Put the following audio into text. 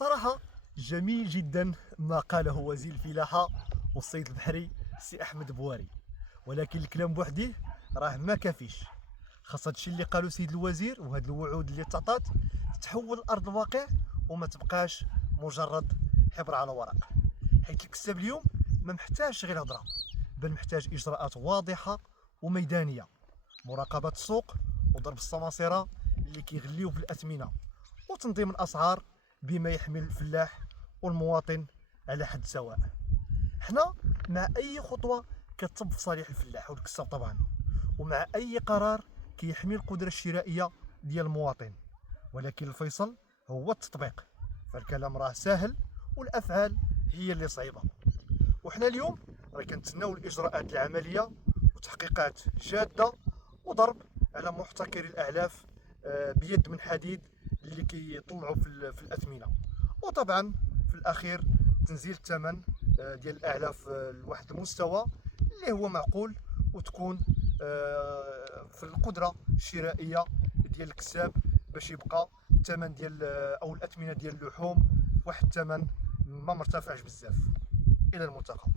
صراحة جميل جدا ما قاله وزير الفلاحة والصيد البحري سي أحمد بواري، ولكن الكلام بوحديه راه ما كافيش. خاص هادشي اللي قالو سيد الوزير وهاد الوعود اللي تعطات تحول لأرض الواقع وما تبقاش مجرد حبر على ورق، حيث الكساب اليوم ما محتاجش غير هضرة، بل محتاج إجراءات واضحة وميدانية، مراقبة السوق وضرب السماسرة اللي كيغليو في الأثمنة، وتنظيم الأسعار بما يحمل الفلاح والمواطن على حد سواء. حنا مع أي خطوة كتصب في صالح الفلاح والكساب طبعا، ومع أي قرار كيحمي القدرة الشرائية ديال المواطن، ولكن الفيصل هو التطبيق. فالكلام راه سهل والأفعال هي اللي صعيبة. وحنا اليوم راه كنتسناو الإجراءات العملية وتحقيقات جادة وضرب على محتكري الأعلاف بيد من حديد اللي كيطلعوا في الأثمنة، وطبعا في الأخير تنزيل الثمن ديال الأعلاف لواحد المستوى اللي هو معقول، وتكون في القدرة الشرائية ديال الكساب باش يبقى الثمن ديال أو الأثمنة ديال اللحوم واحد الثمن ما مرتفعش بزاف. إلى الملتقى.